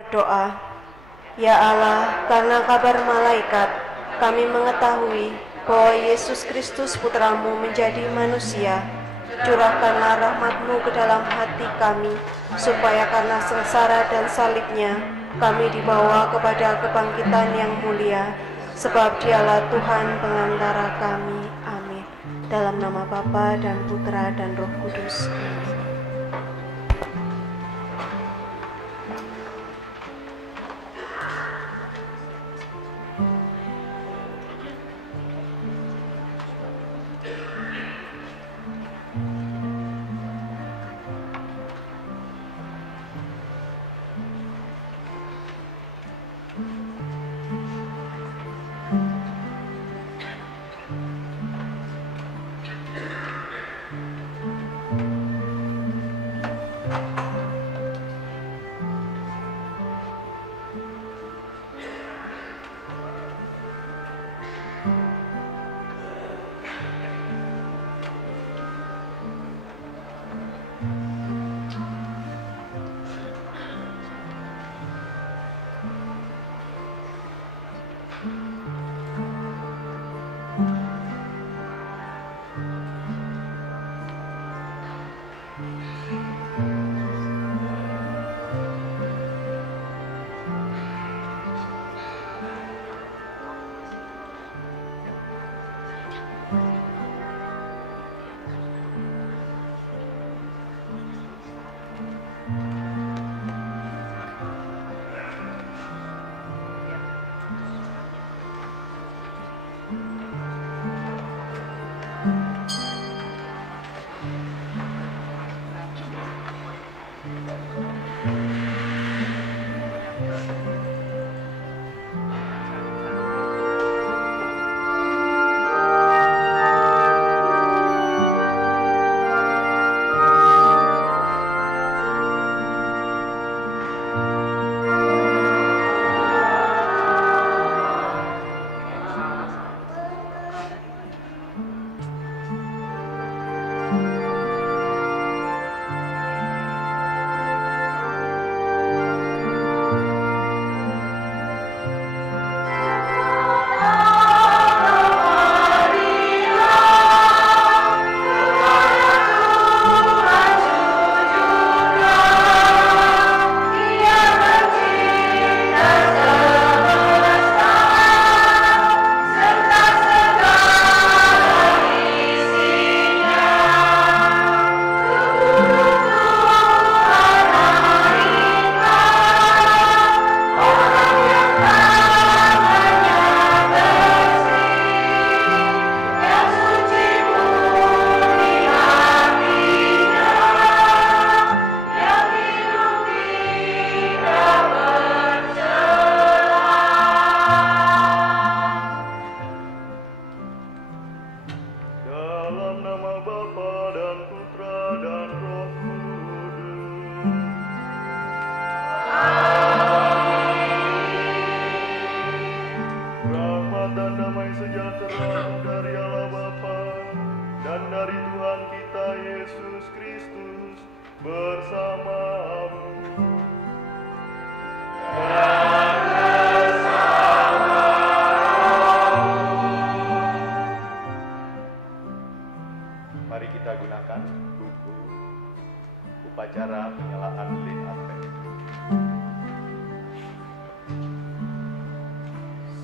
Berdoa, ya Allah, karena kabar malaikat, kami mengetahui bahwa Yesus Kristus Putramu menjadi manusia. Curahkanlah rahmat-Mu ke dalam hati kami, supaya karena sengsara dan salibnya, kami dibawa kepada kebangkitan yang mulia, sebab Dialah Tuhan pengantara kami. Amin. Dalam nama Bapa dan Putra dan Roh Kudus. Amin.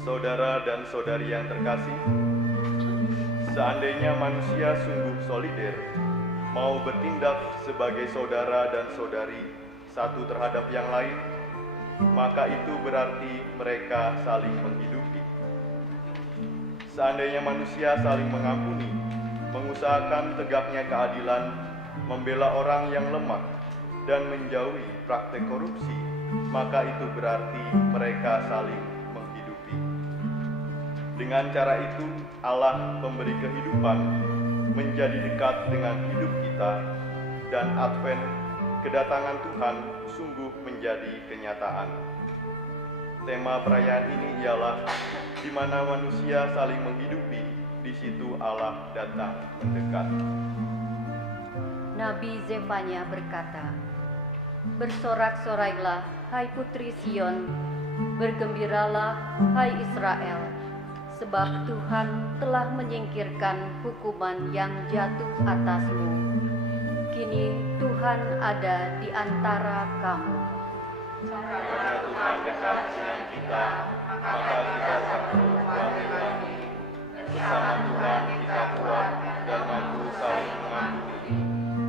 Saudara dan saudari yang terkasih, seandainya manusia sungguh solider, mau bertindak sebagai saudara dan saudari satu terhadap yang lain, maka itu berarti mereka saling menghidupi. Seandainya manusia saling mengampuni, mengusahakan tegaknya keadilan, membela orang yang lemah, dan menjauhi praktek korupsi, maka itu berarti mereka saling menghidupi. Dengan cara itu, Allah pemberi kehidupan menjadi dekat dengan hidup kita, dan Advent, kedatangan Tuhan, sungguh menjadi kenyataan. Tema perayaan ini ialah di mana manusia saling menghidupi, di situ Allah datang mendekat. Nabi Zefanya berkata, Bersorak-sorailah, hai putri Sion, bergembiralah, hai Israel, sebab Tuhan telah menyingkirkan hukuman yang jatuh atasmu. Kini Tuhan ada di antara kamu. Karena Tuhan dekat dengan kita, maka kita tak perlu khawatir lagi. Bersama Tuhan kita kuat dan mampu saling mengampuni.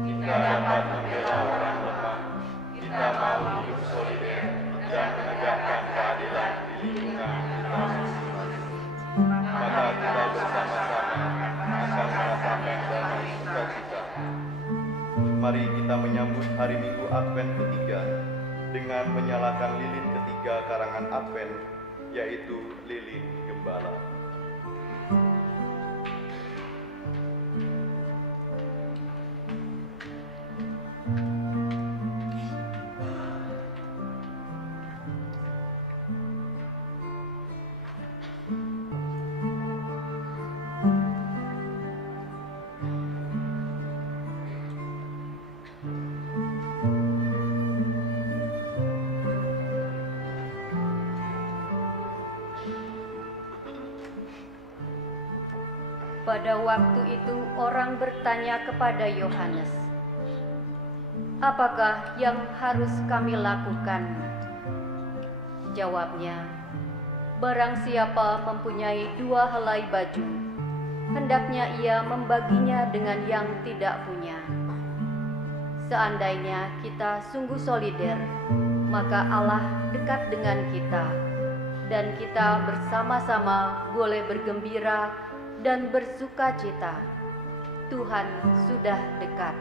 Kita dapat membela orang lemah. Kita mau hidup solider dan menegakkan keadilan di lingkungan kita masing-masing. Maka kita bersama-sama akan merasakan damai sukacita. Mari kita menyambut hari Minggu Advent ketiga dengan menyalakan lilin ketiga karangan Advent, yaitu lilin gembala. Pada waktu itu orang bertanya kepada Yohanes, "Apakah yang harus kami lakukan?" Jawabnya, "Barang siapa mempunyai 2 helai baju, hendaknya ia membaginya dengan yang tidak punya. Seandainya kita sungguh solider, maka Allah dekat dengan kita, dan kita bersama-sama boleh bergembira dan bersuka cita. Tuhan sudah dekat."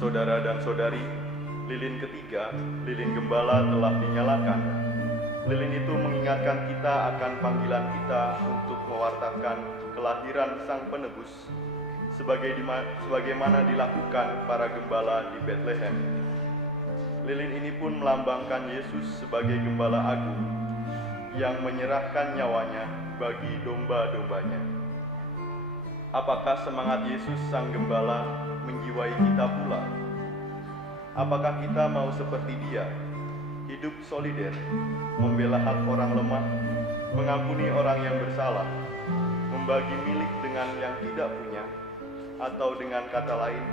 Saudara dan saudari, lilin ketiga, lilin gembala telah dinyalakan. Lilin itu mengingatkan kita akan panggilan kita untuk mewartakan kelahiran Sang Penebus, sebagaimana dilakukan para gembala di Bethlehem. Lilin ini pun melambangkan Yesus sebagai gembala agung yang menyerahkan nyawanya bagi domba-dombanya. Apakah semangat Yesus Sang Gembala menjiwai kita pula? Apakah kita mau seperti Dia, hidup solider, membela hak orang lemah, mengampuni orang yang bersalah, membagi milik dengan yang tidak punya, atau dengan kata lain,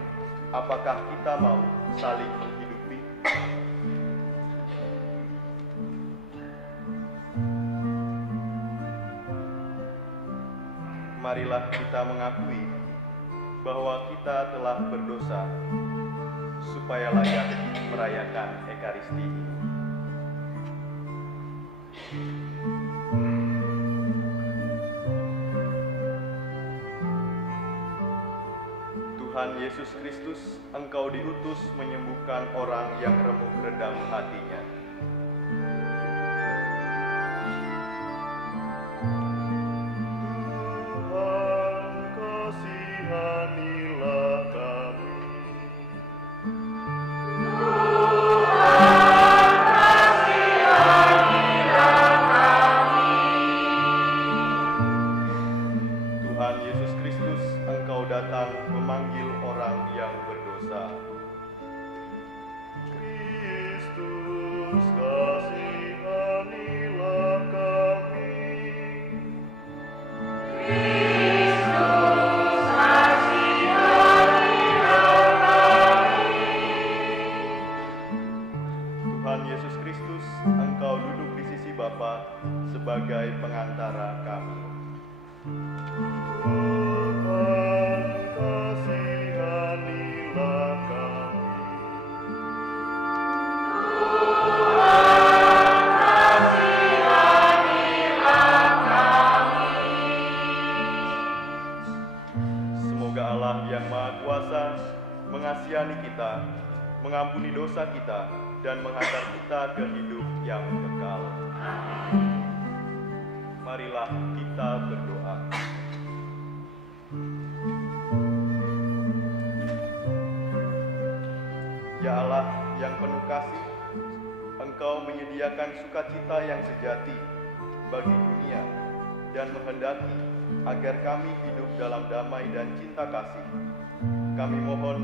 apakah kita mau saling menghidupi? Marilah kita mengakui bahwa kita telah berdosa supaya layak merayakan Ekaristi. Tuhan Yesus Kristus, Engkau diutus menyembuhkan orang yang remuk redam hatinya. berdosa. Kristus, kasihanilah kami. Tuhan Yesus Kristus, Engkau duduk di sisi Bapa sebagai pengantara kami. Tuhan, kasihanilah kami. Semoga Allah yang Maha Kuasa mengasihani kita, mengampuni dosa kita, dan menghantar kita ke hidup yang kekal. Marilah kita berdoa. Ya Allah yang penuh kasih, Engkau menyediakan sukacita yang sejati bagi dunia dan menghendaki agar kami hidup dalam damai dan cinta kasih. Kami mohon,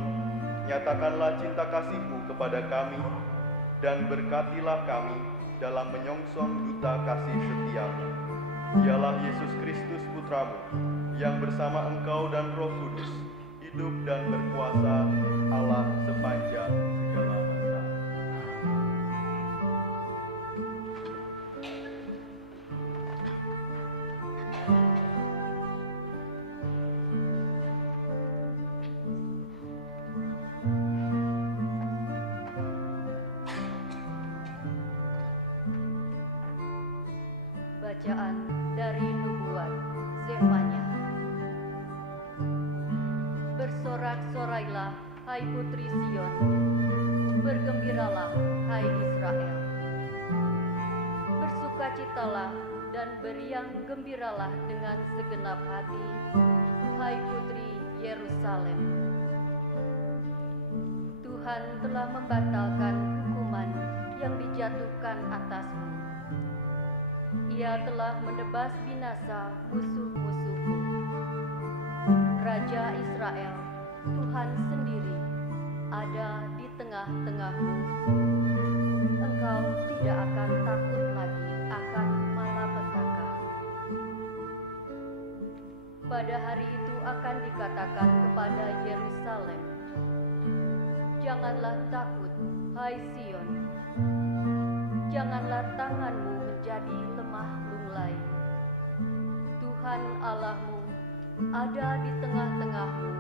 nyatakanlah cinta kasih-Mu kepada kami dan berkatilah kami dalam menyongsong duta kasih setia-Mu. Dialah Yesus Kristus Putra-Mu, yang bersama Engkau dan Roh Kudus hidup dan berkuasa Allah sepanjang segala masa. Bacaan dari Nubuat Zefanya. Bersorak-sorailah, hai putri Sion, bergembiralah, hai Israel. Bersukacitalah dan beriang gembiralah dengan segenap hati, hai putri Yerusalem. Tuhan telah membatalkan hukuman yang dijatuhkan atasmu. Ia telah menebas binasa musuh-musuhmu. Raja Israel, Tuhan sendiri, ada di tengah-tengahmu. Engkau tidak akan takut lagi akan malapetaka. Pada hari itu akan dikatakan kepada Yerusalem, janganlah takut, hai Sion. Janganlah tanganmu menjadi lemah lunglai. Tuhan Allahmu ada di tengah-tengahmu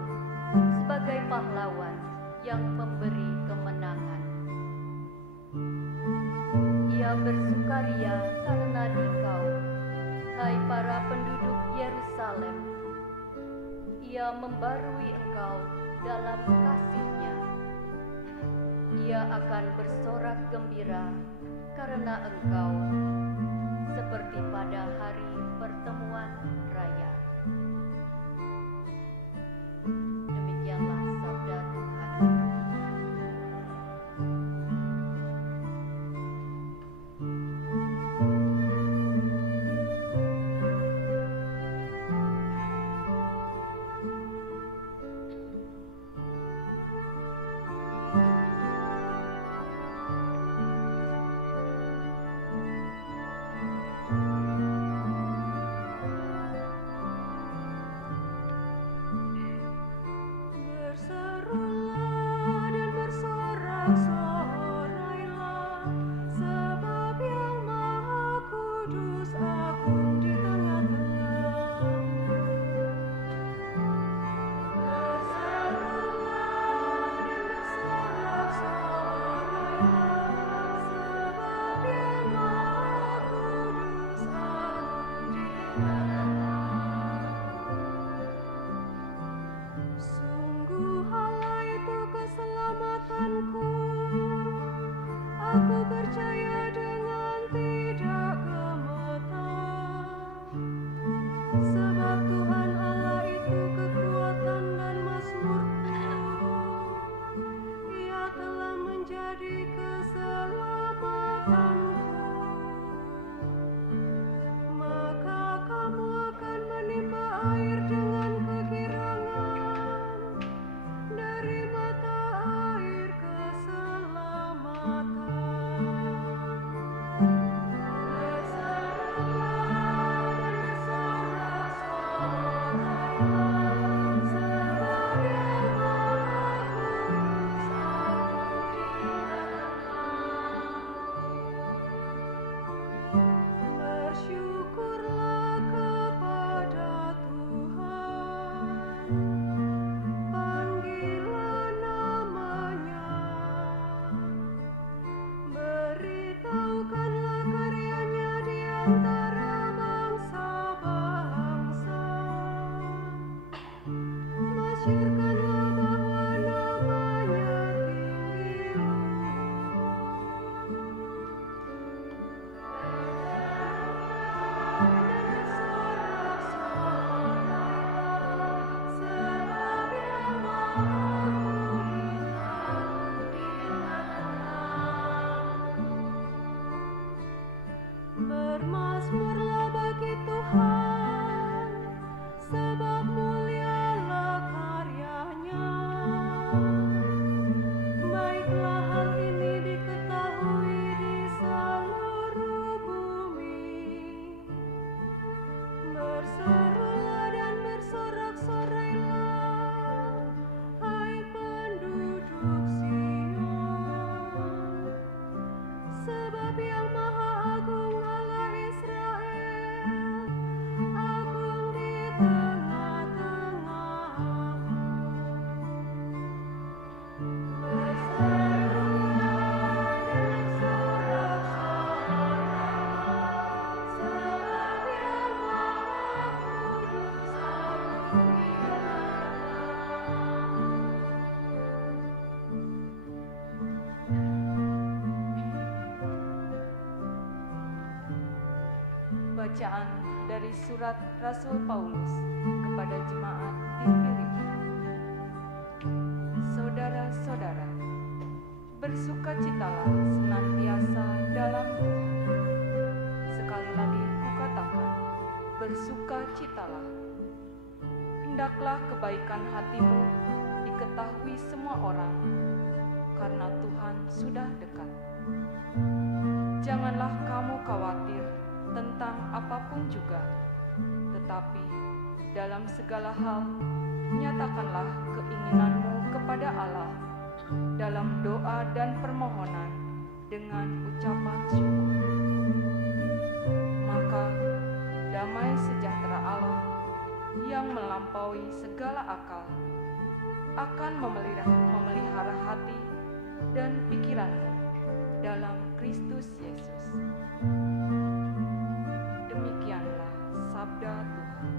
sebagai pahlawan yang memberi kemenangan. Ia bersukaria karena dikau, hai para penduduk Yerusalem. Ia membarui engkau dalam kasih-Nya. Ia akan bersorak gembira karena engkau, seperti pada hari pertemuan raya. Demikianlah sabda Tuhan. Air dengan kegirangan dari mata Bacaan dari surat Rasul Paulus kepada jemaat di Filipi. Saudara-saudara, bersukacitalah senantiasa dalam Tuhan. Sekali lagi kukatakan, bersukacitalah. Hendaklah kebaikan hatimu diketahui semua orang, karena Tuhan sudah dekat. Janganlah kamu khawatir tentang apapun juga, tetapi dalam segala hal nyatakanlah keinginanmu kepada Allah dalam doa dan permohonan dengan ucapan syukur. Maka damai sejahtera Allah yang melampaui segala akal akan memelihara hati dan pikiranmu dalam Kristus Yesus. Demikianlah sabda Tuhan.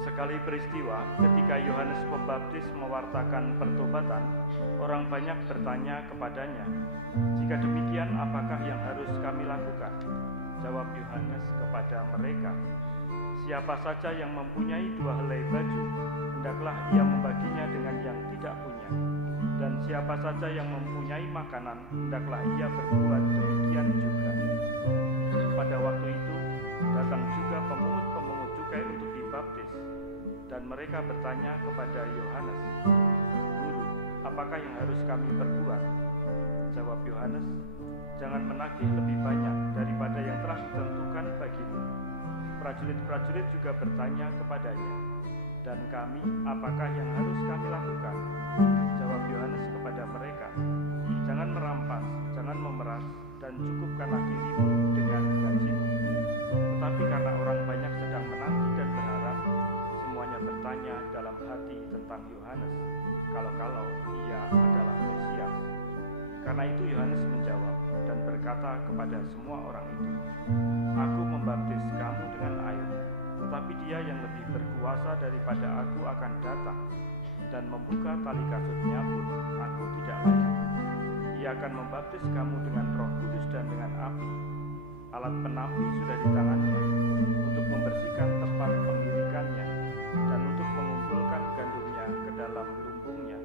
Sekali peristiwa ketika Yohanes Pembaptis mewartakan pertobatan, orang banyak bertanya kepadanya, "Jika demikian, apakah yang harus kami lakukan?" Jawab Yohanes kepada mereka, "Siapa saja yang mempunyai 2 helai baju, hendaklah ia membaginya dengan yang tidak punya. Dan siapa saja yang mempunyai makanan, hendaklah ia berbuat demikian juga." Pada waktu itu, datang juga pemungut-pemungut cukai untuk dibaptis. Dan mereka bertanya kepada Yohanes, "Guru, apakah yang harus kami perbuat?" Jawab Yohanes, "Jangan menagih lebih banyak daripada yang telah ditentukan bagimu." Prajurit-prajurit juga bertanya kepadanya, "Dan kami, apakah yang harus kami lakukan?" Jawab Yohanes kepada mereka, "Jangan merampas, jangan memeras, dan cukupkanlah dirimu dengan gajimu." Tetapi karena orang banyak sedang menanti dan berharap, semuanya bertanya dalam hati tentang Yohanes, kalau-kalau ia adalah Mesias. Karena itu Yohanes menjawab dan berkata kepada semua orang itu, "Aku membaptis kamu dengan air, tetapi Dia yang lebih berkuasa daripada aku akan datang, dan membuka tali kasutnya pun aku tidak layak. Ia akan membaptis kamu dengan Roh Kudus dan dengan api. Alat penapi sudah di tangannya untuk membersihkan tempat pengirikannya dan untuk mengumpulkan gandumnya ke dalam lumbungnya.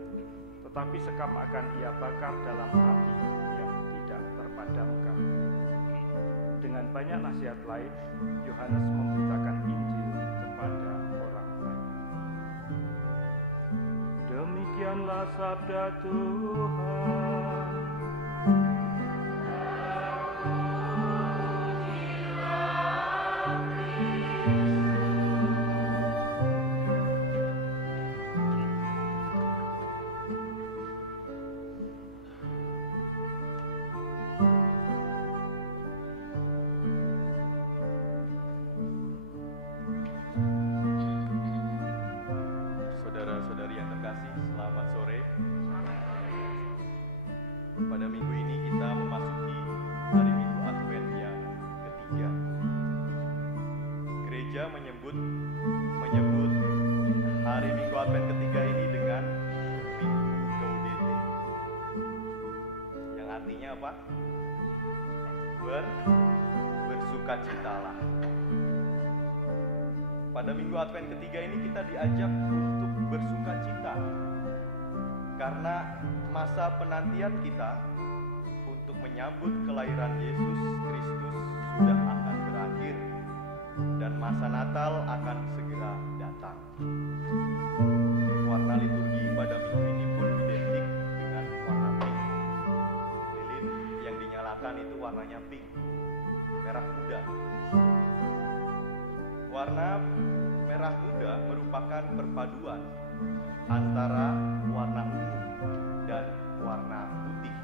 Tetapi sekam akan ia bakar dalam api yang tidak terpadamkan." Dengan banyak nasihat lain, Yohanes memberitakan Injil kepada orang banyak. Demikianlah sabda Tuhan. gereja menyebut hari Minggu Advent ketiga ini dengan Minggu Gaudete, yang artinya apa? Bersukacitalah. Pada Minggu Advent ketiga ini kita diajak untuk bersukacita, karena masa penantian kita untuk menyambut kelahiran Yesus Kristus sudah akan berakhir dan masa Natal akan segera datang. Warna liturgi pada minggu ini pun identik dengan warna pink. Lilin yang dinyalakan itu warnanya pink, merah muda. Warna merah muda merupakan perpaduan antara warna ungu dan warna putih.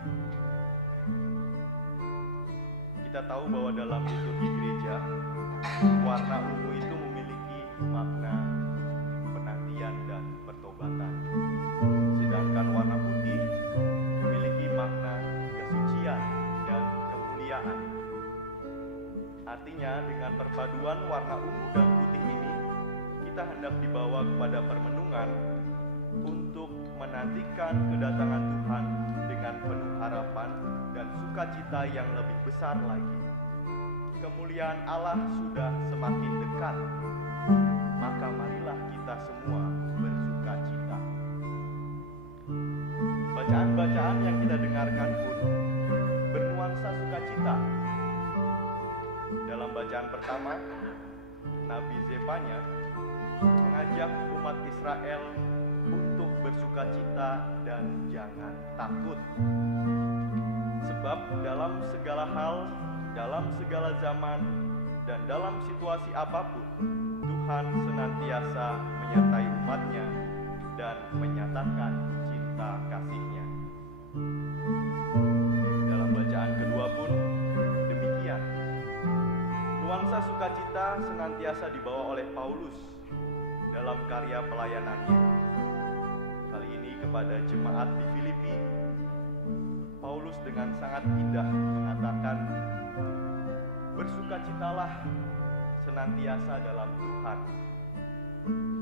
Kita tahu bahwa dalam liturgi gereja, warna ungu itu memiliki makna penantian dan pertobatan, sedangkan warna putih memiliki makna kesucian dan kemuliaan. Artinya, dengan perpaduan warna ungu dan putih ini, kita hendak dibawa kepada permenungan untuk menantikan kedatangan Tuhan dengan penuh harapan dan sukacita yang lebih besar lagi. Kemuliaan Allah sudah semakin dekat, maka marilah kita semua bersukacita. Bacaan-bacaan yang kita dengarkan pun bernuansa sukacita. Dalam bacaan pertama, Nabi Zefanya mengajak umat Israel untuk bersukacita dan jangan takut. Sebab dalam segala hal, dalam segala zaman, dan dalam situasi apapun, Tuhan senantiasa menyertai umatnya dan menyatakan cinta kasih-Nya. Dalam bacaan kedua pun demikian. Nuansa sukacita senantiasa dibawa oleh Paulus dalam karya pelayanannya. Kali ini kepada jemaat di Filipi, Paulus dengan sangat indah mengatakan, bersukacitalah senantiasa dalam Tuhan,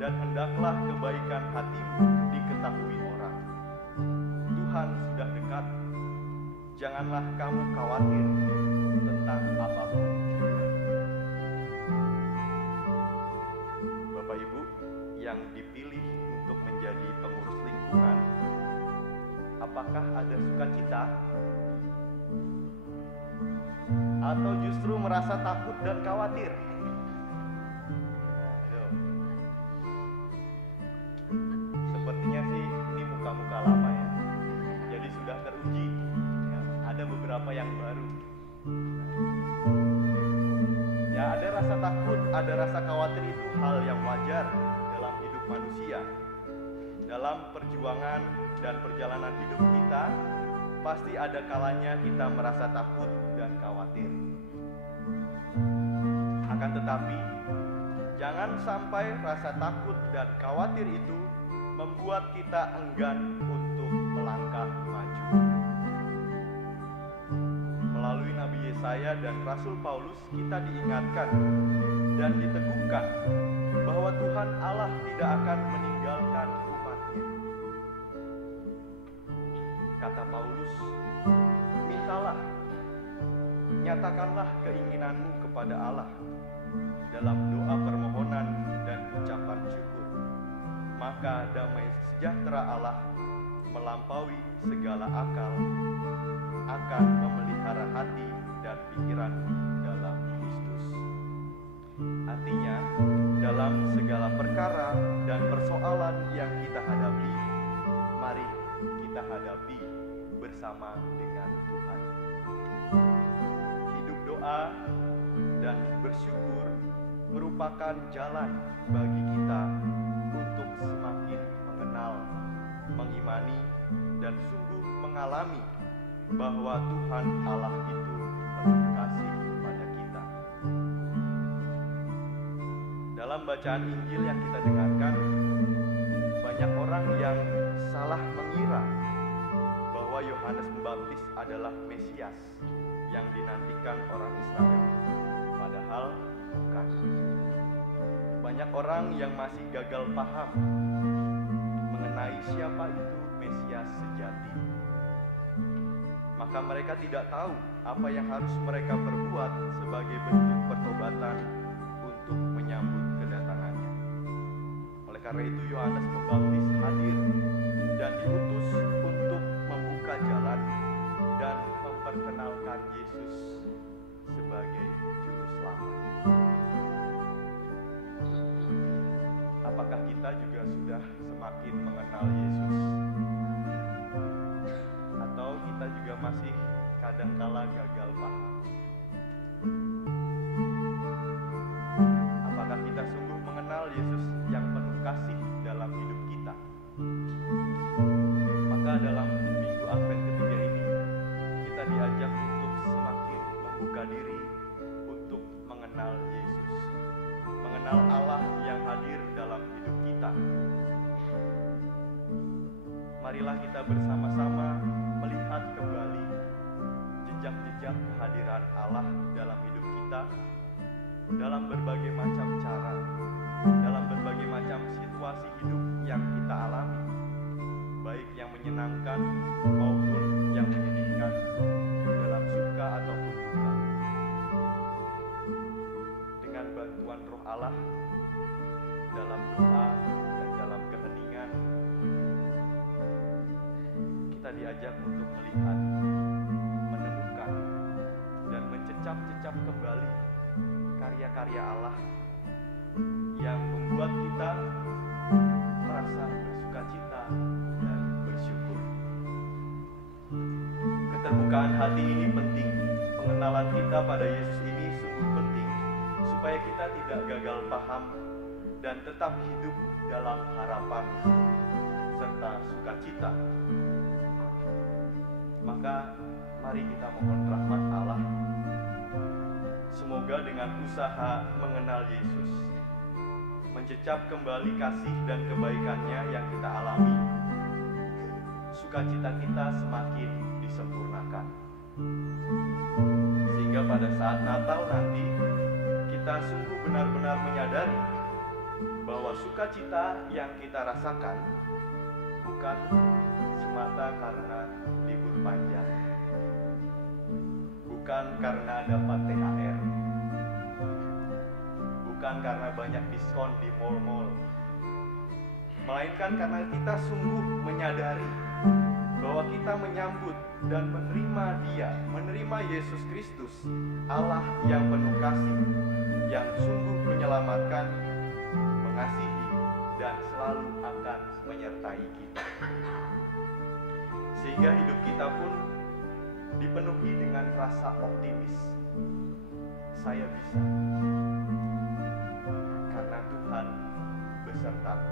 dan hendaklah kebaikan hatimu diketahui orang. Tuhan sudah dekat, janganlah kamu khawatir tentang apapun. Bapak Ibu yang dipilih untuk menjadi pengurus lingkungan, apakah ada sukacita? Atau justru merasa takut dan khawatir? Sepertinya sih ini muka-muka lama ya. Jadi sudah teruji ya. Ada beberapa yang baru. Ya, ada rasa takut, ada rasa khawatir, itu hal yang wajar dalam hidup manusia. Dalam perjuangan dan perjalanan hidup kita, pasti ada kalanya kita merasa takut dan khawatir. Akan tetapi, jangan sampai rasa takut dan khawatir itu membuat kita enggan untuk melangkah maju. Melalui Nabi Yesaya dan Rasul Paulus, kita diingatkan dan diteguhkan bahwa Tuhan Allah tidak akan meninggalkan umatnya. Kata Paulus, mintalah, nyatakanlah keinginanmu kepada Allah dalam doa permohonan dan ucapan syukur. Maka damai sejahtera Allah melampaui segala akal akan memelihara hati dan pikiran dalam Kristus. Artinya, dalam segala perkara dan persoalan yang kita hadapi, mari kita hadapi bersama dengan Tuhan. Hidup doa dan bersyukur merupakan jalan bagi kita untuk semakin mengenal, mengimani, dan sungguh mengalami bahwa Tuhan Allah itu penuh kasih pada kita. Dalam bacaan Injil yang kita dengarkan, banyak orang yang salah mengira bahwa Yohanes Pembaptis adalah Mesias yang dinantikan orang Israel. Padahal bukan. orang yang masih gagal paham mengenai siapa itu Mesias sejati. Maka mereka tidak tahu apa yang harus mereka perbuat sebagai bentuk pertobatan untuk menyambut kedatangannya. Oleh karena itu Yohanes Pembaptis hadir dan diutus untuk membuka jalan dan memperkenalkan Yesus sebagai juru selamat. Apakah kita juga sudah semakin mengenal Yesus? Atau kita juga masih kadangkala gagal paham? Apakah kita sungguh mengenal Yesus yang penuh kasih dalam hidup kita? Maka dalam minggu Advent ketiga ini, kita diajak untuk semakin membuka diri untuk mengenal Yesus, mengenal Allah yang hadir dalam hidup kita. Marilah kita bersama-sama melihat kembali jejak-jejak kehadiran Allah dalam hidup kita, dalam berbagai macam cara, dalam berbagai macam situasi hidup yang kita alami, baik yang menyenangkan maupun yang menyedihkan, dalam suka ataupun duka. Dengan bantuan Roh Allah, dalam doa dan dalam keheningan, kita diajak untuk melihat, menemukan, dan mencecap-cecap kembali karya-karya Allah yang membuat kita merasa bersukacita dan bersyukur. Keterbukaan hati ini penting. Pengenalan kita pada Yesus ini sungguh penting supaya kita tidak gagal paham dan tetap hidup dalam harapan serta sukacita. Maka mari kita mohon rahmat Allah. Semoga dengan usaha mengenal Yesus, mencecap kembali kasih dan kebaikannya yang kita alami, sukacita kita semakin disempurnakan. Sehingga pada saat Natal nanti, kita sungguh benar-benar menyadari bahwa sukacita yang kita rasakan bukan semata karena libur panjang, bukan karena dapat THR, bukan karena banyak diskon di mall-mall, melainkan karena kita sungguh menyadari bahwa kita menyambut dan menerima Dia, menerima Yesus Kristus, Allah yang penuh kasih, yang sungguh menyelamatkan, mengasihi, dan selalu akan menyertai kita. Sehingga hidup kita pun dipenuhi dengan rasa optimis. Saya bisa, karena Tuhan besertaku.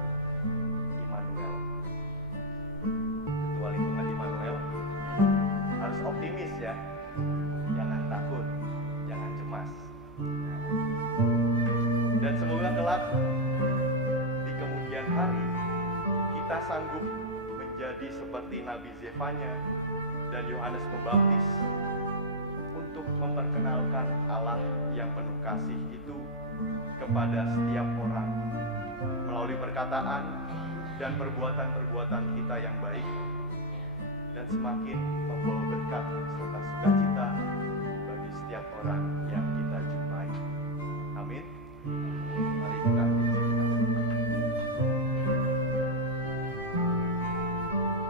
Immanuel. Ketua Lingkungan Immanuel harus optimis ya. Jangan takut, jangan cemas. Dan semoga kelak di kemudian hari kita sanggup menjadi seperti Nabi Zefanya dan Yohanes Pembaptis untuk memperkenalkan Allah yang penuh kasih itu kepada setiap orang melalui perkataan dan perbuatan-perbuatan kita yang baik, dan semakin membawa berkat serta sukacita bagi setiap orang yang kita jumpai. Amin. Mari kita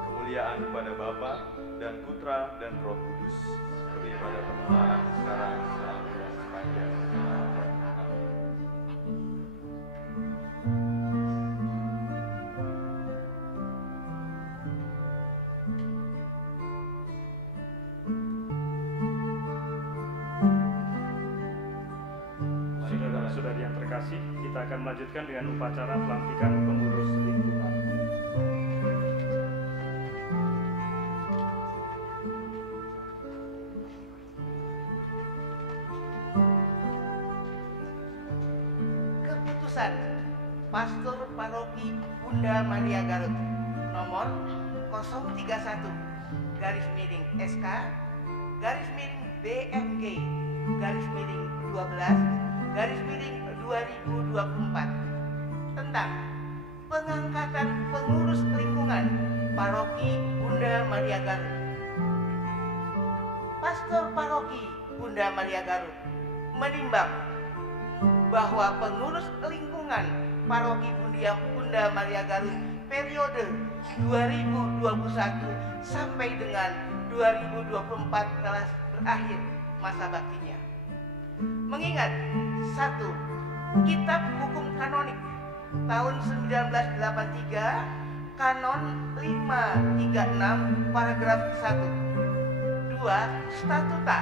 kemuliaan kepada Bapa dan Putra dan Roh Kudus, seperti pada permulaan, sekarang, selalu dan sepanjang zaman. Saudara-saudari yang terkasih, kita akan melanjutkan dengan upacara pelantikan pengurus lingkungan. Keputusan Pastor Paroki Bunda Maria Garut nomor 031-SK-BMG-12-2024 tentang pengangkatan pengurus lingkungan Paroki Bunda Maria Garut. Pastor Paroki Bunda Maria Garut menimbang bahwa pengurus lingkungan Paroki Bunda Maria Garut periode 2021 sampai dengan 2024 telah berakhir masa baktinya. Mengingat 1. Kitab Hukum Kanonik tahun 1983 Kanon 536 paragraf 1. 2. Statuta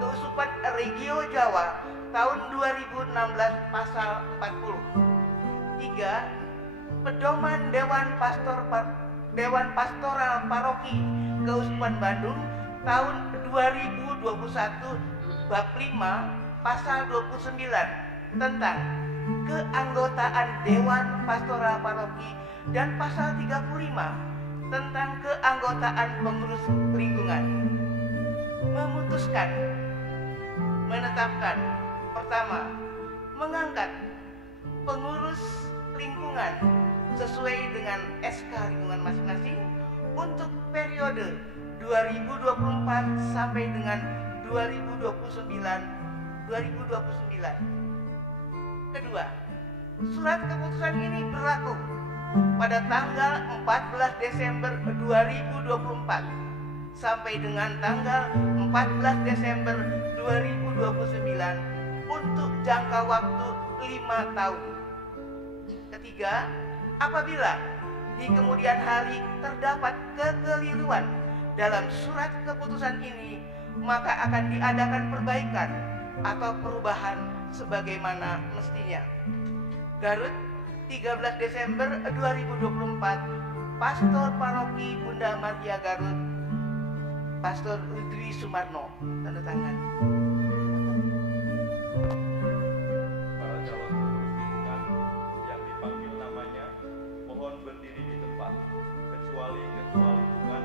Keuskupan Regio Jawa tahun 2016 pasal 40. 3. Pedoman Dewan Pastoral Paroki Keuskupan Bandung tahun 2021 bab 5 pasal 29 tentang keanggotaan Dewan Pastoral Paroki dan pasal 35 tentang keanggotaan pengurus lingkungan. Memutuskan menetapkan pertama, mengangkat pengurus lingkungan sesuai dengan SK lingkungan masing-masing untuk periode 2024 sampai dengan 2029. Kedua, surat keputusan ini berlaku pada tanggal 14 Desember 2024 sampai dengan tanggal 14 Desember 2029 untuk jangka waktu 5 tahun. Ketiga, apabila di kemudian hari terdapat kekeliruan dalam surat keputusan ini, maka akan diadakan perbaikan atau perubahan sebagaimana mestinya. Garut, 13 Desember 2024, Pastor Paroki Bunda Maria Garut, Pastor Udri Sumarno, tanda tangan. Para calon pengurus lingkungan yang dipanggil namanya, mohon berdiri di tempat. Kecuali ketua lingkungan,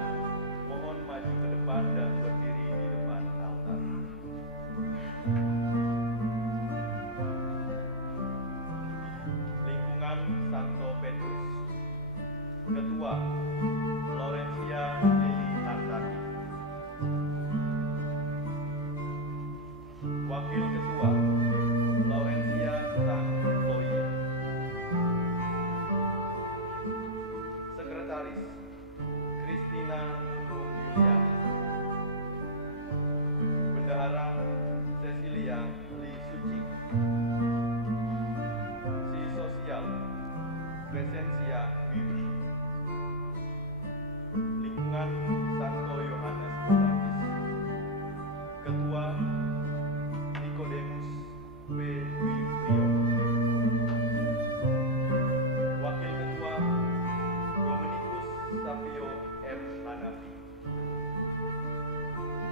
mohon maju ke depan dan berdiri di depan altar. Lingkungan Santo Petrus. Ketua Lorencia Lili Arsati. Wakil Ketua Laurencia Sangkoye. Sekretaris Kristina Nunung Yuliani. Bendahara Cecilia Li Suci. Si Sosial Crescencia Wibi. Lingkungan Santo Yohanes Pembaptis. Ketua Nikodemus B. Wibrio. Wakil Ketua Dominikus Savio M. Hanafi.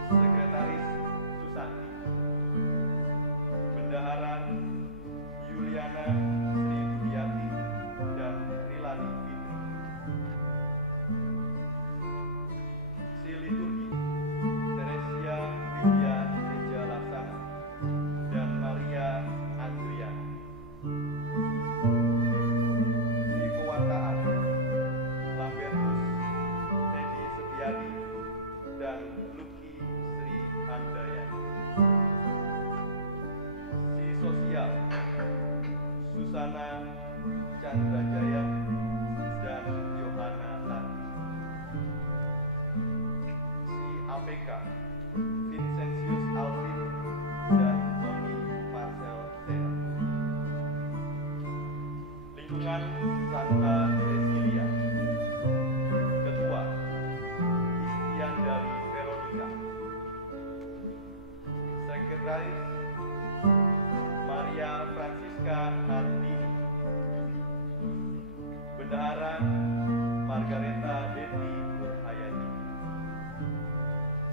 Sekretaris Susanti. Bendahara Yuliana Sri Budiati dan Rilani Fitri. Si Liturgi Teresia Widya Teja Laksana dan Maria Andriana. Si Pewartaan Lambertus Teddy Setiadi dan Luki Sri Handayani. Si Sosial Susana Chandrajaya dan Yohana Lanti. Si APK Vincentius Alvin dan Tony Marcel Sena. Lingkungan Santa Cecilia. Ketua Istiandari Veronica. Sekretaris Maria Francisca Ardini. Bendahara Margareta Deti Nurhayati.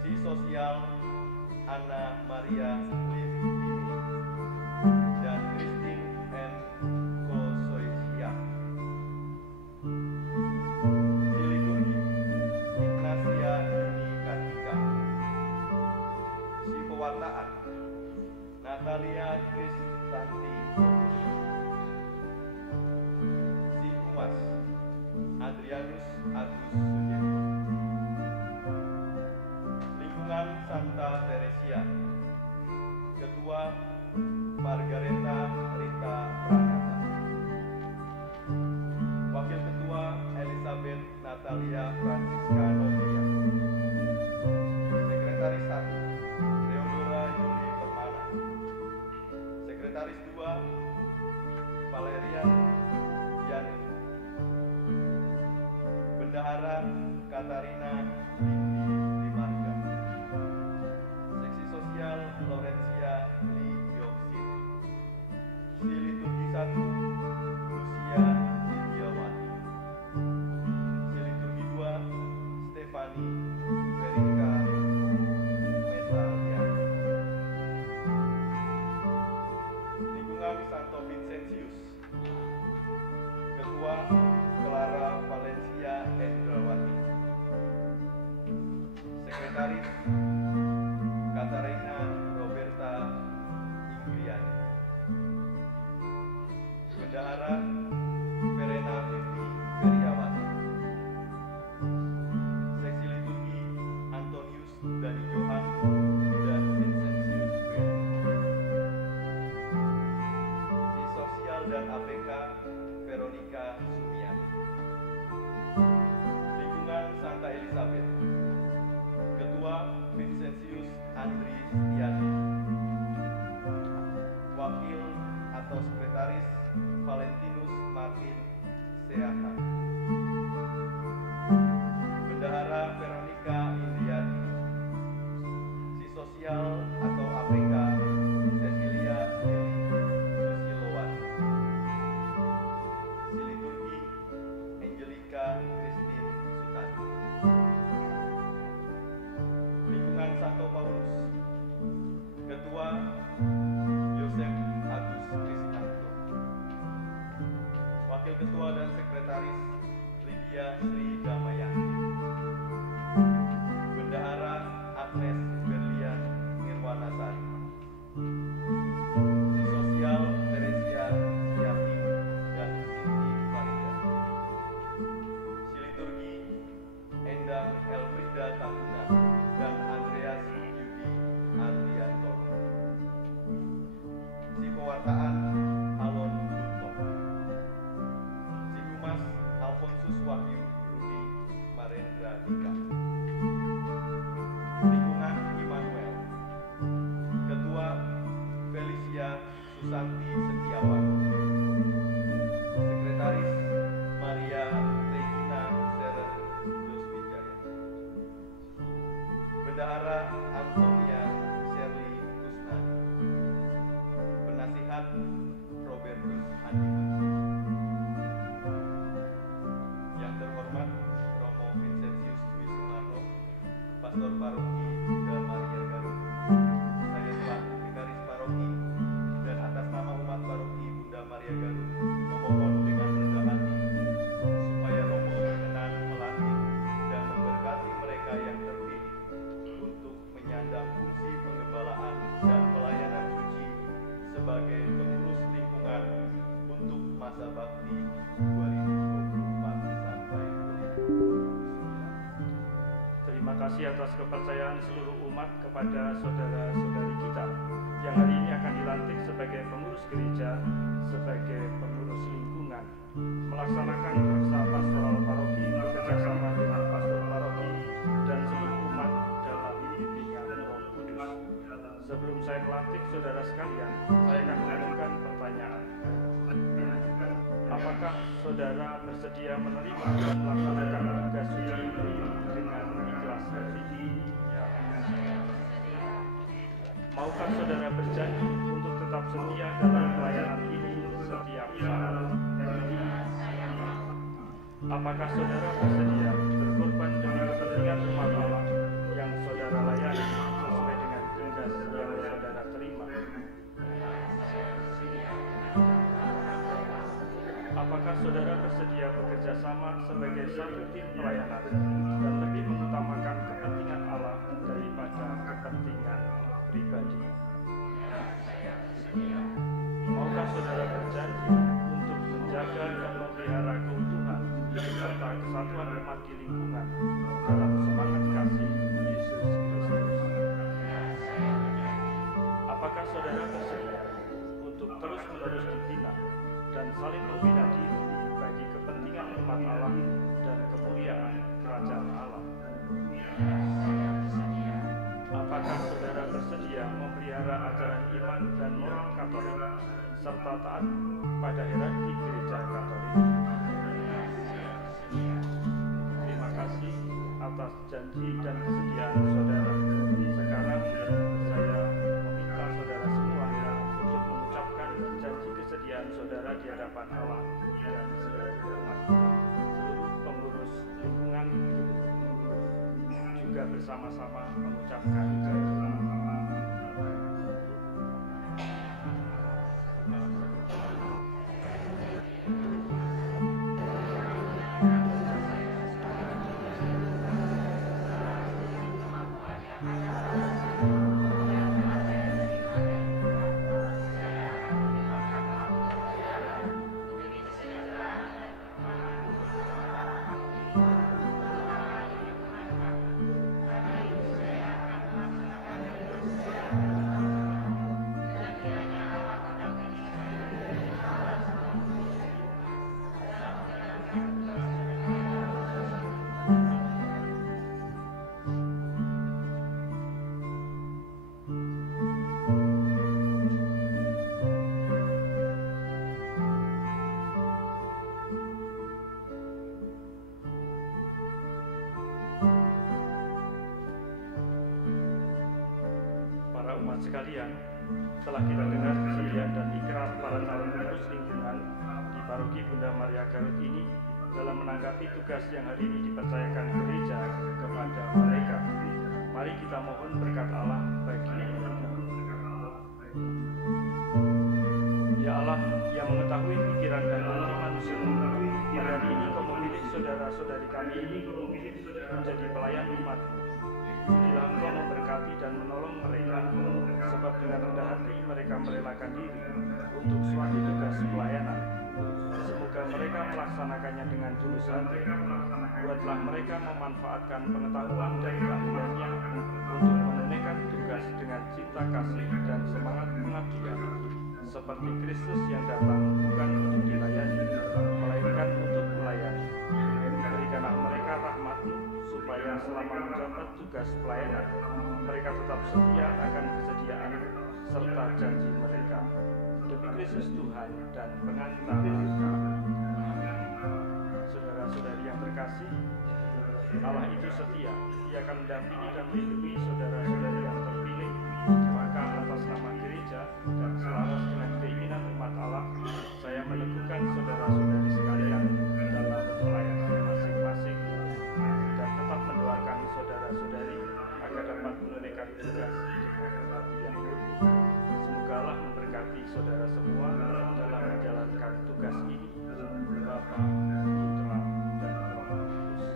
Si Sosial Anna Maria Livini dan Christine N. Kosoisia. Si Liturgi Ignacia Yuni Kartika. Si Pewartaan Natalia Kristanti. Julianus Agus Sujetto. Lingkungan Santa Teresia. Ketua Margareta Rita Pranata. Wakil Ketua Elizabeth Natalia Francisca Novia. Sekretaris 1 Theodora Yuli Permana. Sekretaris 2 Valerian Yani. Bendahara Katarina Lindi Limarga. Seksi Sosial Laurencia Li Yoksin. Si Liturgi 1 Lucia Lidiawati. Si Liturgi 2 Stefani Verika Metaliani. Lingkungan Santo Vincentius. Ketua Clara Valencia Endrawati. Sekretaris Katarina Roberta Ingliani. Bendahara Verena Vivi Feriawati. Seksi Liturgi Antonius Dani Johan dan Vincentius Gwen. Si Sosial dan APK Veronica Sumiati. Lingkungan Santa Elizabeth. Ketua Vincentius Andri Setiadi. Wakil atau Sekretaris Valentinus Martin Seakan. Bendahara Veronica Indriati. Si Sosial atau APK Cecilia Lili Susilowati. Si Liturgi Angelica Christine Sutadi. Lingkungan Santo Paulus. Ketua Yosef Agus Krisnanto. Wakil Ketua dan Sekretaris Lydia Sri Damayani. Bendahara Agnes Berlian Nirwanasari. Si Sosial Teresia Siati dan Siti Farida. Si Liturgi Endang Elfrida Tambunan dan Andreas Yudi Adriantono. Si Pewartaan Alon Gunto. Si Humas Alfonsus Wahyu Rudi Marendra Dika. Lingkungan Immanuel. Ketua Felicia Susanti Setiawan. Sekretaris Maria Regina Seren Yoswijaya. Bendahara Antonia Shirley Kusnadi. Penasihat Robertus Handiman. Yang terhormat Romo Vincentius Dwi Sumarno, Pastor Paroki Bunda Maria Garut. Saya selaku Vikaris Paroki dan atas nama umat Paroki Bunda Maria Garut memohon dengan rendah hati supaya Romo berkenan melantik dan memberkati mereka yang terpilih untuk menyandang fungsi penggembalaan dan pelayanan suci sebagai pengurus lingkungan untuk masa bakti 2024 sampai 2029. Terima kasih atas kepercayaan seluruh umat kepada saudara-saudari kita yang hari ini akan dilantik sebagai pengurus gereja, sebagai pengurus lingkungan, melaksanakan kerja pastoral paroki bekerjasama dengan pastor paroki dan seluruh umat dalam bimbingan Roh Kudus. Sebelum saya melantik saudara sekalian, saya akan mengajukan pertanyaan. Apakah saudara bersedia menerima dan melaksanakan tugas suci ini dengan ikhlas hati? Maukah saudara berjanji untuk tetap setia dalam pelayanan ini setiap saat? Apakah saudara bersedia berkorban demi kepentingan umat Allah yang saudara layani sesuai dengan tugas yang saudara terima? Apakah saudara bersedia bekerja sama sebagai satu tim pelayanan dan lebih mengutamakan kepentingan Allah daripada kepentingan pribadi? saudara berjanji untuk menjaga dan memelihara keutuhan serta kesatuan di lingkungan dalam semangat kasih Yesus Kristus. Apakah saudara bersedia untuk terus-menerus dibina dan saling membina diri bagi kepentingan umat Allah dan kemuliaan kerajaan Allah? Apakah saudara bersedia memelihara ajaran iman dan moral Katolik serta taat pada hierarki gereja Katolik? Terima kasih atas janji dan kesediaan saudara. Sekarang saya meminta saudara semua untuk mengucapkan janji kesediaan saudara di hadapan Allah dan seluruh pengurus lingkungan juga bersama-sama mengucapkan janji. Umat sekalian, telah kita dengar kesediaan dan ikrar para calon pengurus lingkungan di Paroki Bunda Maria Garut ini dalam menanggapi tugas yang hari ini dipercayakan gereja kepada mereka. Mari kita mohon berkat Allah bagi mereka. Ya Allah yang mengetahui pikiran dan hati manusia, pada hari ini Kau memilih saudara-saudari kami ini menjadi pelayan umat-Mu. Biarlah Engkau memberkati dan menolong mereka, sebab dengan rendah hati mereka merelakan diri untuk suatu tugas pelayanan. Semoga mereka melaksanakannya dengan tulus hati. Buatlah mereka memanfaatkan pengetahuan dan keahliannya untuk menunaikan tugas dengan cinta kasih dan semangat pengabdian, seperti Kristus yang datang bukan untuk dilayani, melainkan untuk melayani. Berikanlah mereka rahmat-Mu, supaya selama menjabat tugas pelayanan, mereka tetap setia akan kesediaan serta janji mereka. Demi Kristus Tuhan dan pengantar mereka. Saudara-saudari yang terkasih, Allah itu setia. Dia akan mendampingi dan melindungi saudara-saudari yang terpilih. Maka atas nama gereja dan selaras dengan keinginan umat Allah, saya meneguhkan saudara-saudari sekalian dalam pelayanan masing-masing dan tetap mendoakan saudara-saudari agar dapat menunaikan tugas dengan hati yang murni. Semoga Allah memberkati saudara semua dalam menjalankan tugas ini. Bapa, Putra, dan Roh Kudus.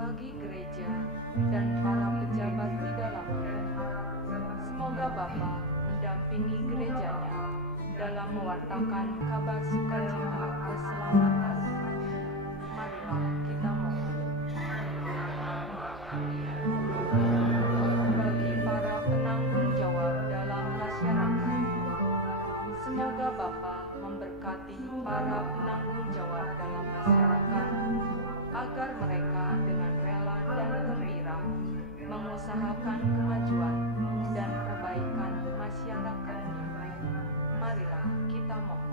Bagi gereja dan para pejabat di dalamnya, semoga Bapa mendampingi gerejanya dalam mewartakan kabar sukacita keselamatan. Marilah kita mohon. Bagi para penanggung jawab dalam masyarakat, semoga Bapa memberkati para penanggung jawab dalam masyarakat agar mereka dengan rela dan gembira mengusahakan kemajuan dan perbaikan masyarakatnya. Marilah kita mohon.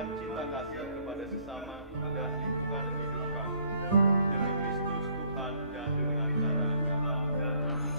menumbuhkan cinta kasih kepada sesama dan lingkungan hidup kami. Demi Kristus Tuhan dan pengantara kami.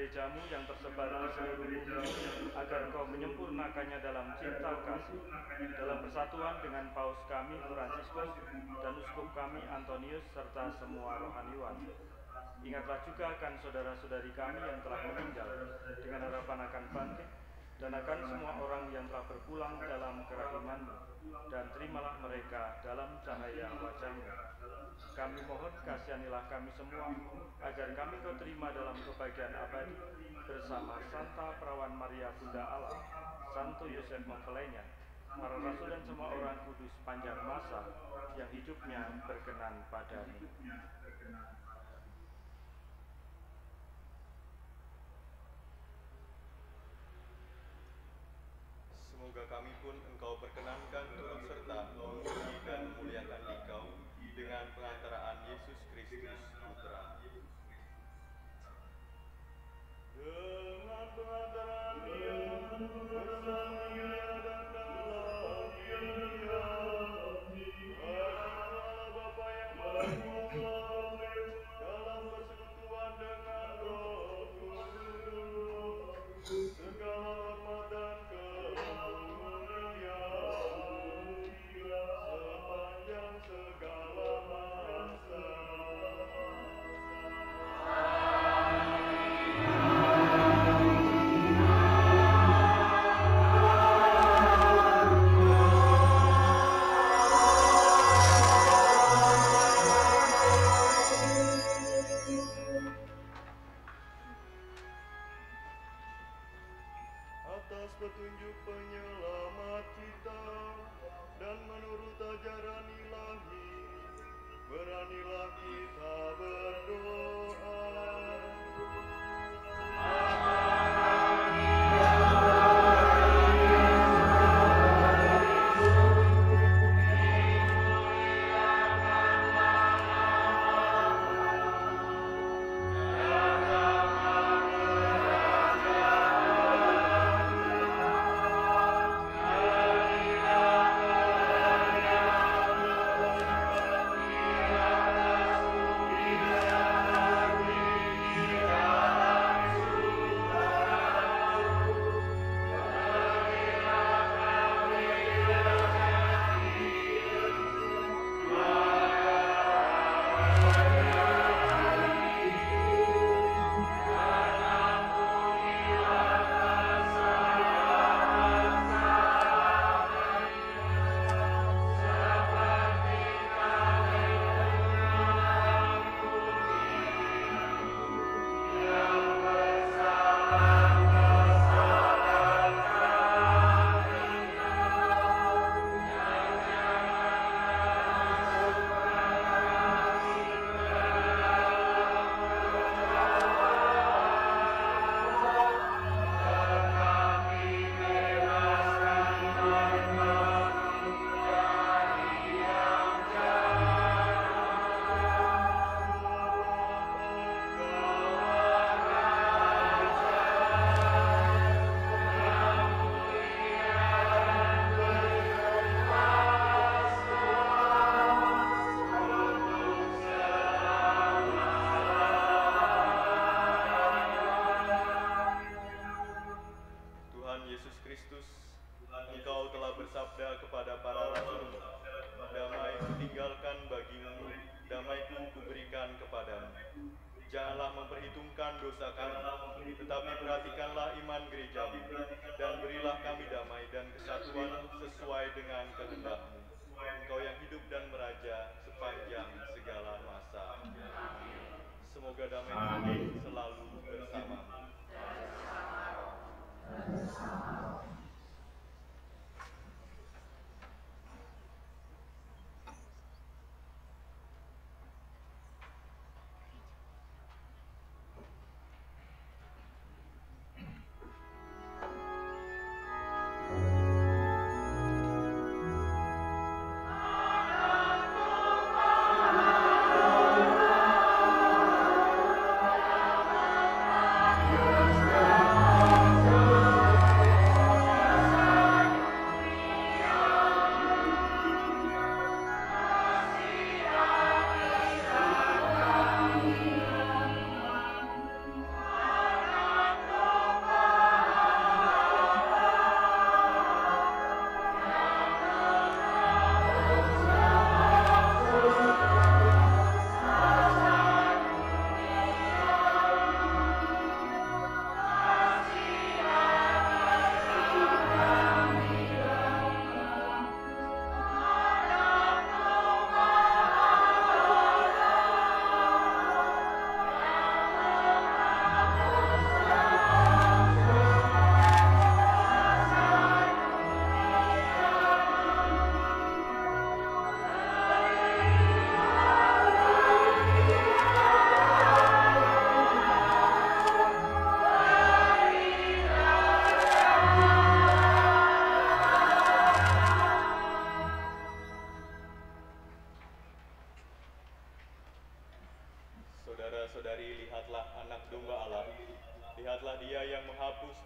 gerejamu yang tersebar di seluruh bumi, agar Engkau menyempurnakannya dalam cinta kasih, dalam persatuan dengan Paus kami Fransiskus dan Uskup kami Antonius serta semua rohaniwan. Ingatlah juga akan saudara-saudari kami yang telah meninggal dengan harapan akan bangkit, dan akan semua orang yang telah berpulang dalam kerahiman-Mu, dan terimalah mereka dalam cahaya wajah-Mu. Kami mohon kasihanilah kami semua, agar kami Kau terima dalam kebahagiaan abadi, bersama Santa Perawan Maria Bunda Allah, Santo Yosef mempelainya, para rasul dan semua orang kudus panjang masa, yang hidupnya berkenan padamu. Semoga kami pun Engkau perkenankan turut serta memuji dan memuliakan Engkau dengan pengantaraan Yesus Kristus Putra. Dengan pengantaraan Dia bersamanya dan dalam Dia, Allah Bapa yang Maha Kuasa, dalam persekutuan dengan Roh Kudus, segala hormat dan sepanjang segala masa. Atas petunjuk penyelamat kita dan menurut ajaran ilahi, beranilah kita berdoa. Engkau telah bersabda kepada para rasul, damai kutinggalkan bagimu, damai kuberikan kepadamu. Janganlah memperhitungkan dosa kami, tetapi perhatikanlah iman gerejamu, dan berilah kami damai dan kesatuan sesuai dengan kehendak-Mu. Engkau yang hidup dan meraja sepanjang segala masa. Semoga damai Tuhan selalu bersamamu. Amen.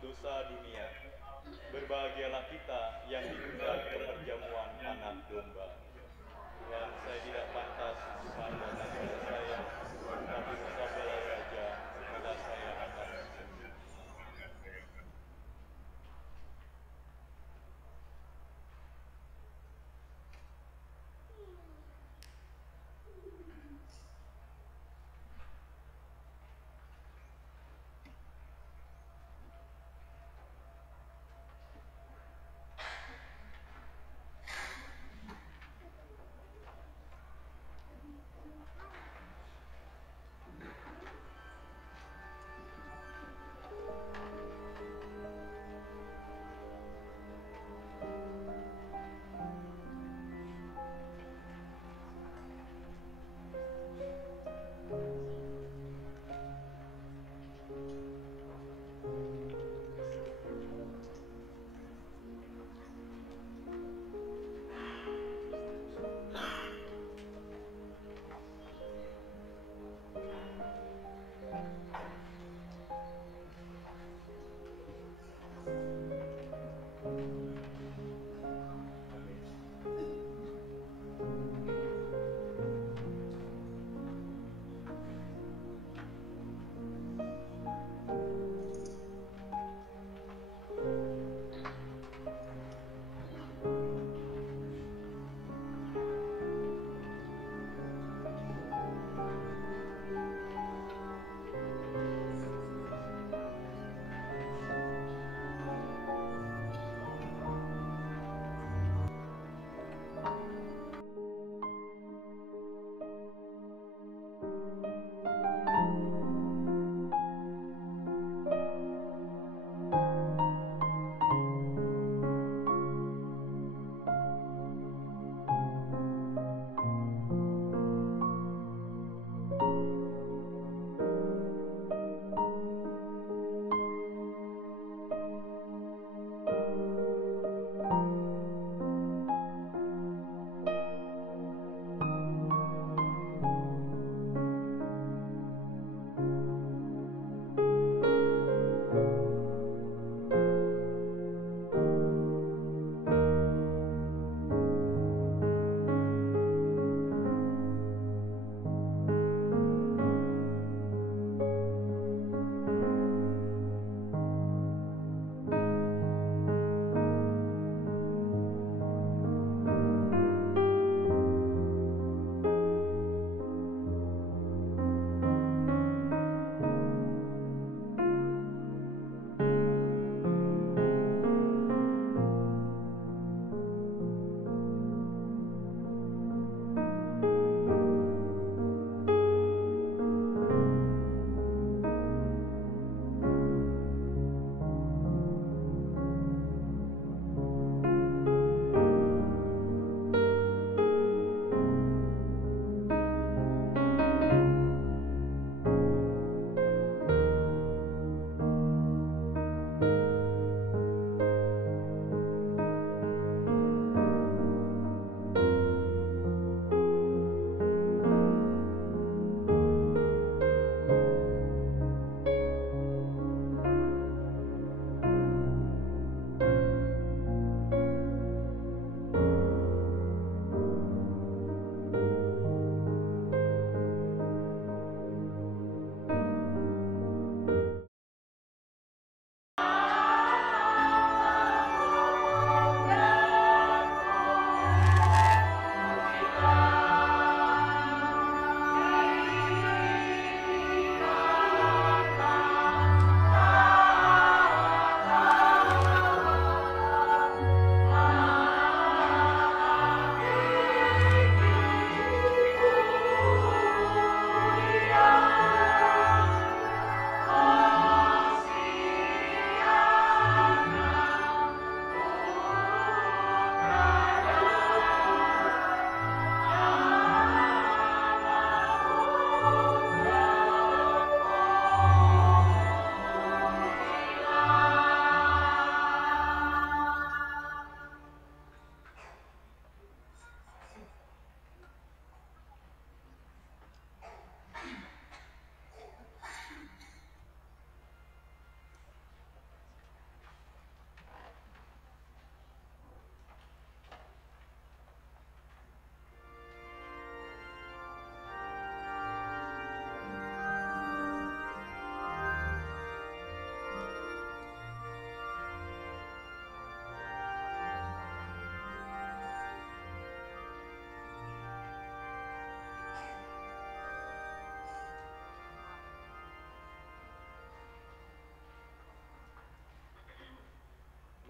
dosa dunia. Berbahagialah kita yang diundang ke perjamuan anak domba. Tuhan, saya tidak pantas Tuhan datang kepada saya, tapi bersabdalah saja, maka saya akan sembuh.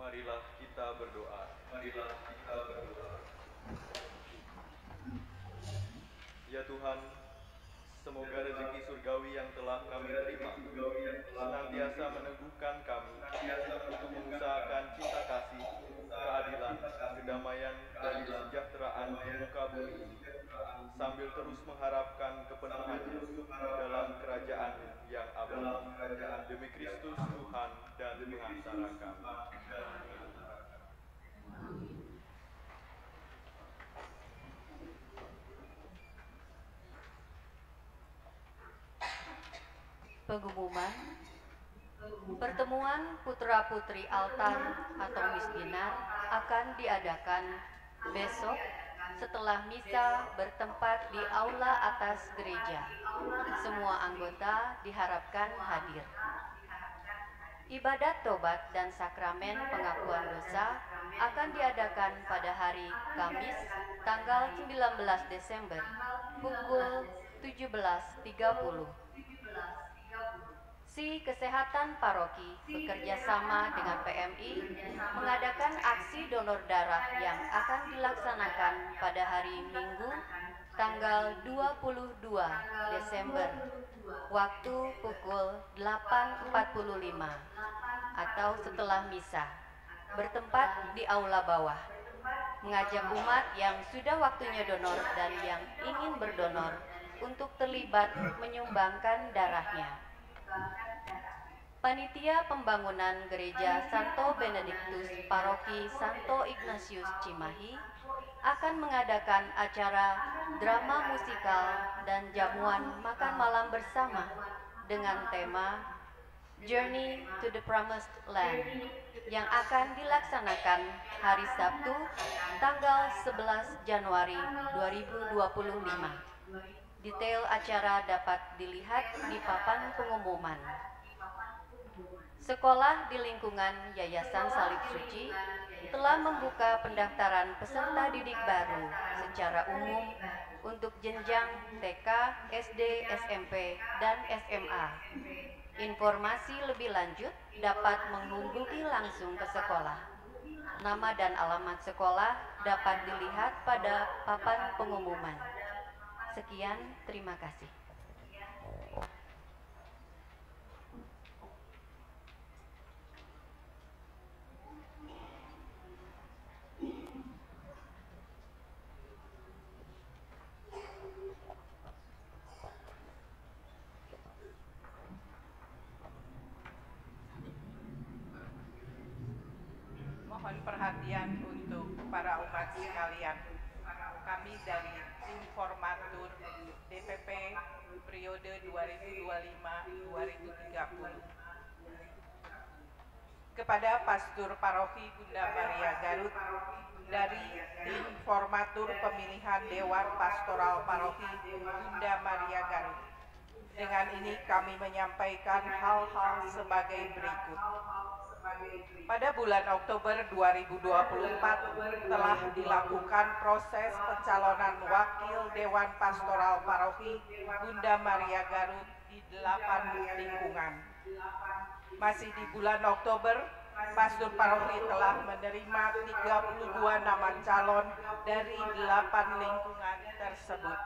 Marilah kita berdoa. Ya Tuhan, semoga rezeki surgawi yang telah kami terima senantiasa meneguhkan kami untuk mengusahakan cinta kasih, keadilan, kedamaian, dan kesejahteraan di muka bumi ini, sambil terus mengharapkan kepenuhannya dalam kerajaan yang abadi. Demi Kristus Tuhan dan pengacara kami. Pengumuman pertemuan putra-putri altar atau misdinar akan diadakan besok setelah misa bertempat di aula atas gereja. Semua anggota diharapkan hadir. Ibadat tobat dan sakramen pengakuan dosa akan diadakan pada hari Kamis tanggal 19 Desember pukul 17.30. Si Kesehatan Paroki bekerja sama dengan PMI mengadakan aksi donor darah yang akan dilaksanakan pada hari Minggu tanggal 22 Desember waktu pukul 8.45 atau setelah misa, bertempat di aula bawah. Mengajak umat yang sudah waktunya donor dan yang ingin berdonor untuk terlibat menyumbangkan darahnya. Panitia Pembangunan Gereja Santo Benediktus Paroki Santo Ignatius Cimahi akan mengadakan acara drama musikal dan jamuan makan malam bersama dengan tema Journey to the Promised Land yang akan dilaksanakan hari Sabtu tanggal 11 Januari 2025. Detail acara dapat dilihat di papan pengumuman. Sekolah di lingkungan Yayasan Salib Suci telah membuka pendaftaran peserta didik baru secara umum untuk jenjang TK, SD, SMP, dan SMA. Informasi lebih lanjut dapat menghubungi langsung ke sekolah. Nama dan alamat sekolah dapat dilihat pada papan pengumuman. Sekian, terima kasih. Mohon perhatian untuk para umat sekalian. Kami dari tim formatur DPP periode 2025-2030. Kepada Pastur Paroki Bunda Maria Garut dari tim formatur pemilihan Dewan Pastoral Paroki Bunda Maria Garut. Dengan ini kami menyampaikan hal-hal sebagai berikut. Pada bulan Oktober 2024 telah dilakukan proses pencalonan wakil Dewan Pastoral Paroki Bunda Maria Garut di 8 lingkungan. Masih di bulan Oktober, Pastor Paroki telah menerima 32 nama calon dari 8 lingkungan tersebut.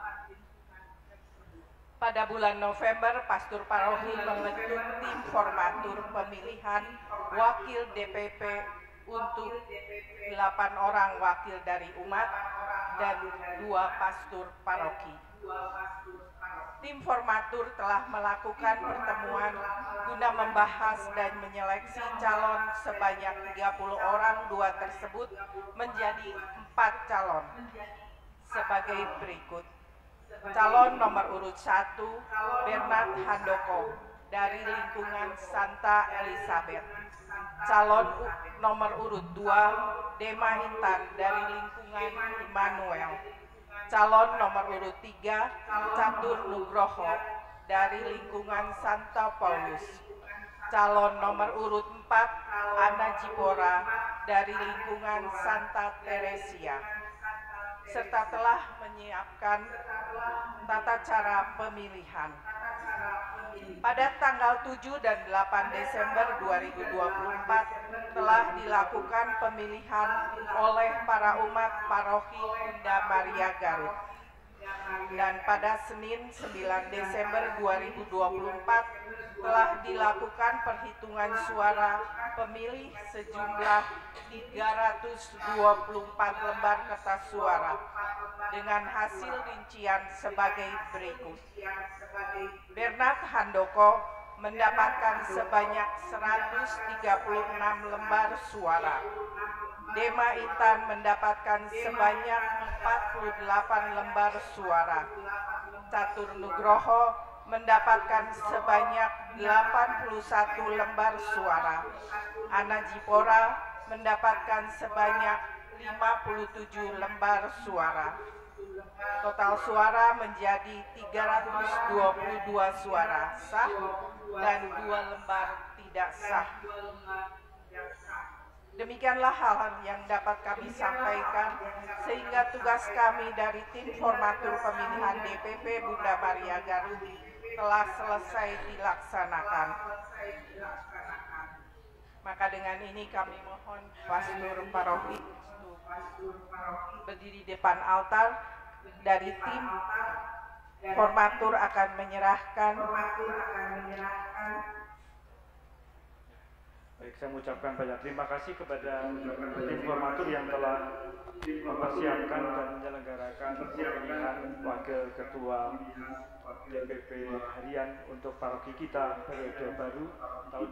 Pada bulan November, Pastor Paroki membentuk tim formatur pemilihan wakil DPP untuk 8 orang wakil dari umat dan 2 pastor paroki. Tim formatur telah melakukan pertemuan guna membahas dan menyeleksi calon sebanyak 30 orang. 2 tersebut menjadi 4 calon sebagai berikut. Calon nomor urut 1 Bernard Handoko dari lingkungan Santa Elizabeth. Calon nomor urut 2 Dema Intan dari lingkungan Immanuel. Calon nomor urut 3 Catur Nugroho dari lingkungan Santa Paulus. Calon nomor urut 4 Ana Jipora dari lingkungan Santa Teresia, serta telah menyiapkan tata cara pemilihan. pada tanggal 7 dan 8 Desember 2024 telah dilakukan pemilihan oleh para umat paroki Bunda Maria Garut. Dan pada Senin 9 Desember 2024 telah dilakukan perhitungan suara pemilih sejumlah 324 lembar kertas suara dengan hasil rincian sebagai berikut. Bernard Handoko mendapatkan sebanyak 136 lembar suara. Dema Intan mendapatkan sebanyak 48 lembar suara. Catur Nugroho mendapatkan sebanyak 81 lembar suara. Ana Jipora mendapatkan sebanyak 57 lembar suara. Total suara menjadi 322 suara sah dan 2 lembar tidak sah. Demikianlah hal yang dapat kami sampaikan sehingga tugas kami dari tim formatur pemilihan DPP Bunda Maria Garut telah selesai dilaksanakan. Maka dengan ini kami mohon pastor paroki berdiri depan altar. Dari tim formatur akan menyerahkan. Baik, saya mengucapkan banyak terima kasih kepada tim formatur yang telah mempersiapkan dan menyelenggarakan pemilihan wakil ketua DPP harian untuk paroki kita periode baru tahun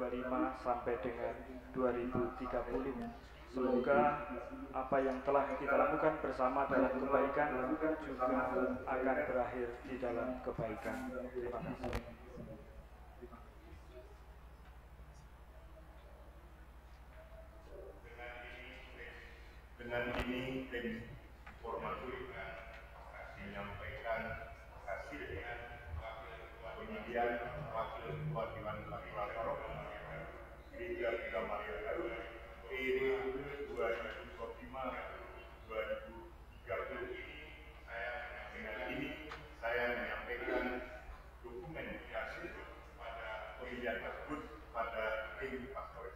2025 sampai dengan 2030. Semoga apa yang telah kita lakukan bersama dalam kebaikan juga akan berakhir di dalam kebaikan. Terima kasih. Dengan ini tim formatur menyampaikan hasilnya pemilihan wakil ketua Dewan Pastoral Paroki Gereja Bunda Maria Garut periode 2025-2030. Dengan ini saya menyampaikan dokumen hasil pada pemilihan tersebut pada tim pastoral.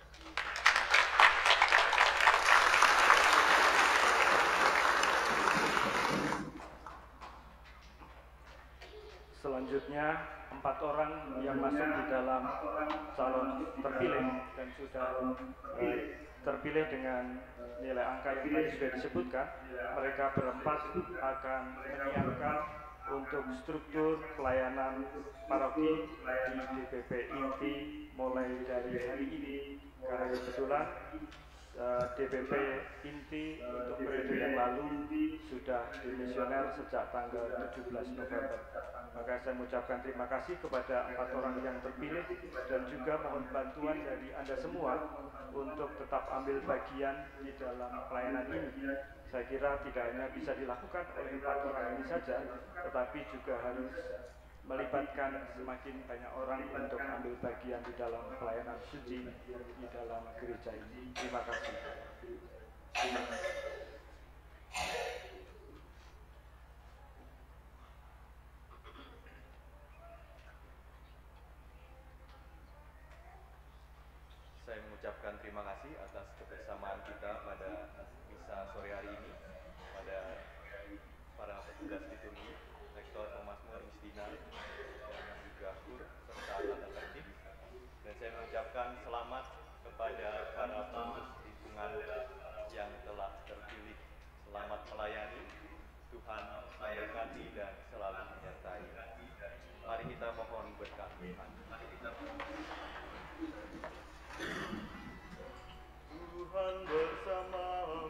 Selanjutnya 4 orang yang masuk di dalam calon terpilih dan sudah terpilih dengan nilai angka yang tadi sudah disebutkan. Mereka berempat akan menyiapkan untuk struktur pelayanan paroki di DPP inti mulai dari hari ini, karena kebetulan DPP inti untuk periode yang lalu sudah dimisioner sejak tanggal 17 November. Maka saya mengucapkan terima kasih kepada 4 orang yang terpilih dan juga mohon bantuan dari Anda semua untuk tetap ambil bagian di dalam pelayanan ini. Saya kira tidak hanya bisa dilakukan oleh 4 orang ini saja, tetapi juga harus melibatkan semakin banyak orang untuk ambil bagian di dalam pelayanan suci di dalam gereja ini. Terima kasih. Saya mengucapkan terima kasih atas kebersamaan kita pada misa sore hari ini, pada para petugas liturgi, Rektor Thomas Istina, dan juga Kur, serta tata tertib. Dan saya mengucapkan selamat kepada para pengurus lingkungan yang telah terpilih. Selamat melayani, Tuhan memberkati dan selalu menyertai. Mari kita mohon berkat Tuhan. Tuhan bersamamu.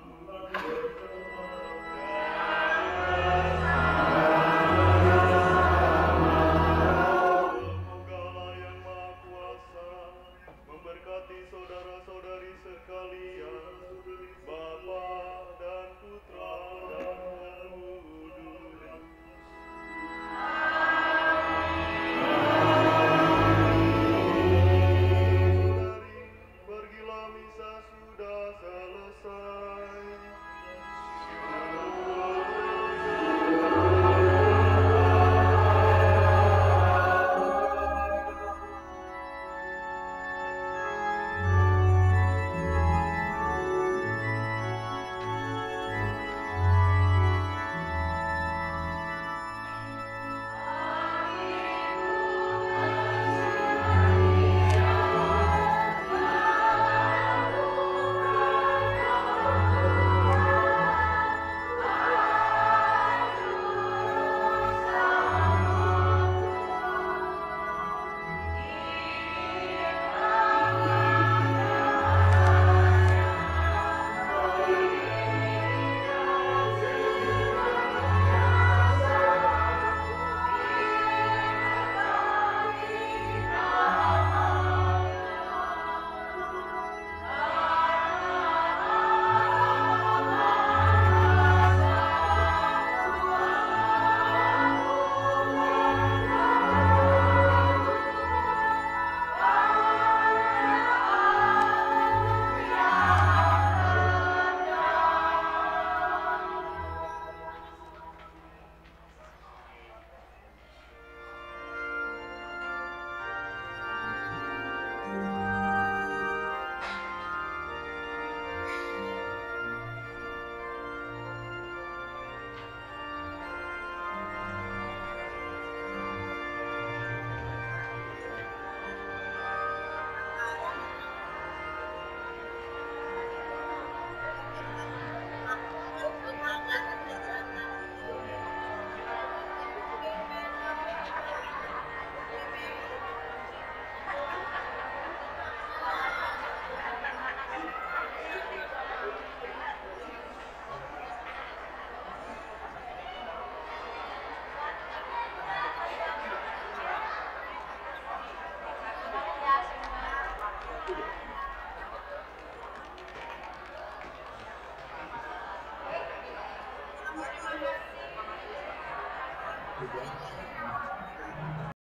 Semogalah Yang Maha Kuasa memberkati saudara-saudari sekalian, Bapa dan Putra dan Roh Kudus. Pergilah, misa sudah selesai.